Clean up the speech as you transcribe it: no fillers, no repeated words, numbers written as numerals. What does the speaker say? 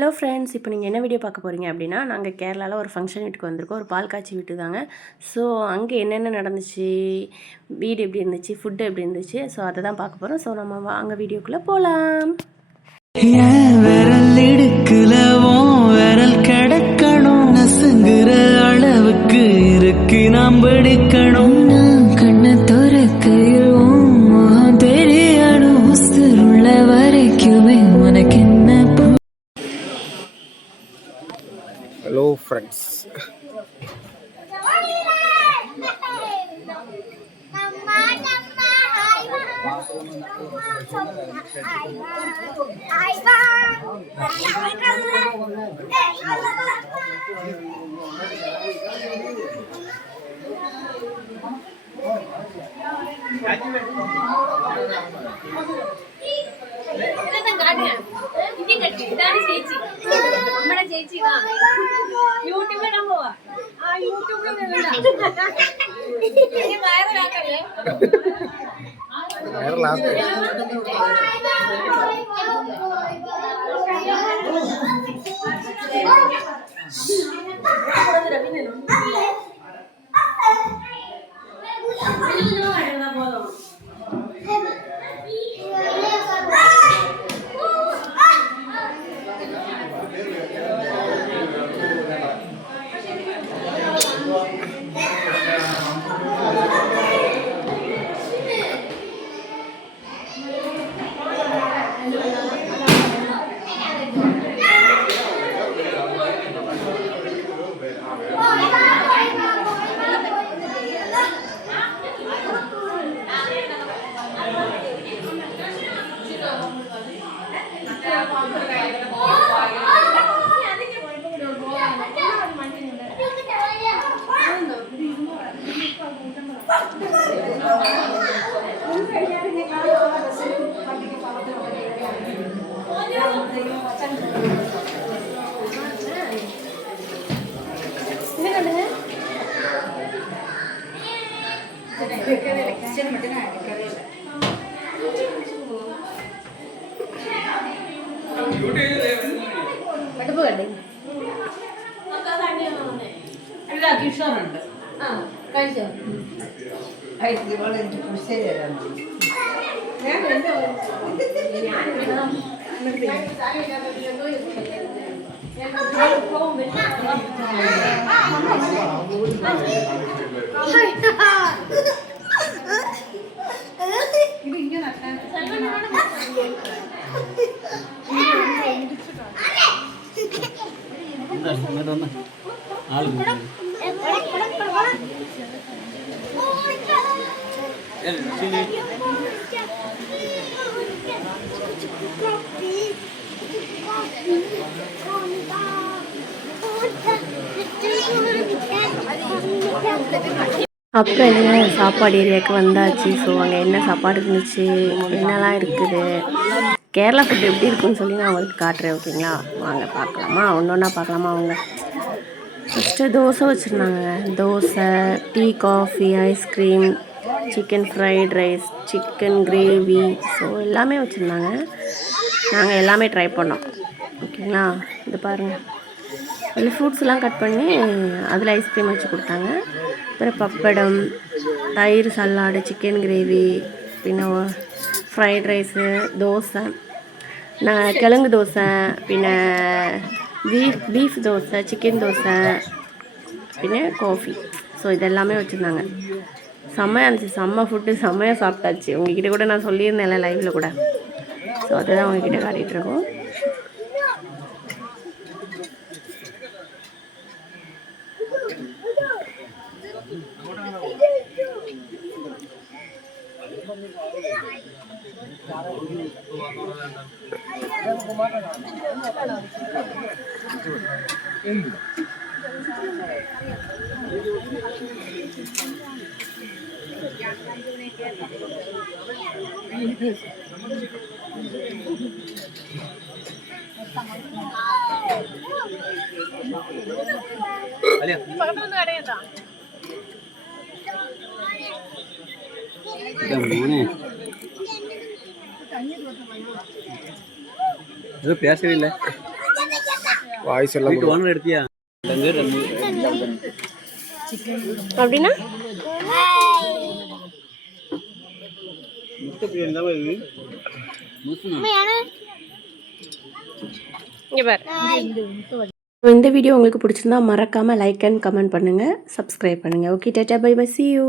Hello friends, இப்போ நீங்கள் என்ன வீடியோ பார்க்க போகிறீங்க அப்படின்னா, நாங்கள் கேரளாவில் ஒரு ஃபங்க்ஷன் வீட்டுக்கு வந்திருக்கோம். ஒரு பால் காய்ச்சி வீட்டு தாங்க. ஸோ அங்கே என்னென்ன நடந்துச்சு, வீடு எப்படி இருந்துச்சு, ஃபுட்டு எப்படி இருந்துச்சு, ஸோ அதை தான் பார்க்க போகிறோம். ஸோ நம்ம வாங்க வீடியோக்குள்ளே போகலாம். விரல் இடுக்குல விரல் கிடக்கணும், நசுங்குற அளவுக்கு இருக்கு நாம் படிக்கணும். கண்ணை திறக்கையில் தெரியணும், உள்ள வரைக்குமே உனக்கு என்ன. Hello friends. அப்போ என்ன சாப்பாடு ஏரியாவுக்கு வந்தாச்சு. ஸோ அங்கே என்ன சாப்பாடு இருந்துச்சு, என்னெல்லாம் இருக்குது, கேரளா ஃபுட் எப்படி இருக்குன்னு சொல்லி நான் உங்களுக்கு காட்டுறேன். ஓகேங்களா, வாங்க பார்க்கலாமா, ஒன்று ஒன்றா பார்க்கலாமா. அவங்க ஃபஸ்ட்டு தோசை வச்சுருந்தாங்க. Dosa, tea, coffee, ice cream, chicken fried rice, chicken gravy, so எல்லாமே வச்சுருந்தாங்க. நாங்கள் எல்லாமே ட்ரை பண்ணோம். ஓகேங்களா, இது பாருங்கள், அதில் ஃப்ரூட்ஸ்லாம் கட் பண்ணி அதில் ஐஸ்கிரீம் வச்சு கொடுத்தாங்க. அப்புறம் பப்படம், தயிர் சல்லாடு, சிக்கன் கிரேவி, பின்ன ஃப்ரைட் ரைஸு, தோசை, கிழங்கு தோசை, பின்ன பீஃப் தோசை, சிக்கன் தோசை, பின்ன காஃபி. ஸோ இதெல்லாமே வச்சுருந்தாங்க. செம்மையாக இருந்துச்சு, செம்ம ஃபுட்டு, செம்மையாக சாப்பிட்டாச்சு. உங்ககிட்ட கூட நான் சொல்லியிருந்தேன்ல லைவில் கூட. ஸோ அதுதான் உங்ககிட்ட காட்டிகிட்ருக்கோம். இது பேசவே இல்லை. வாய்ஸ் எல்லாம் ஓனர் எடுத்தியா அப்படின்னா இங்கே பாரு. இந்த வீடியோ உங்களுக்கு பிடிச்சிருந்தா மறக்காமல் லைக் அண்ட் கமெண்ட் பண்ணுங்கள், சப்ஸ்கிரைப் பண்ணுங்கள். Okay, tata, bye bye, see you.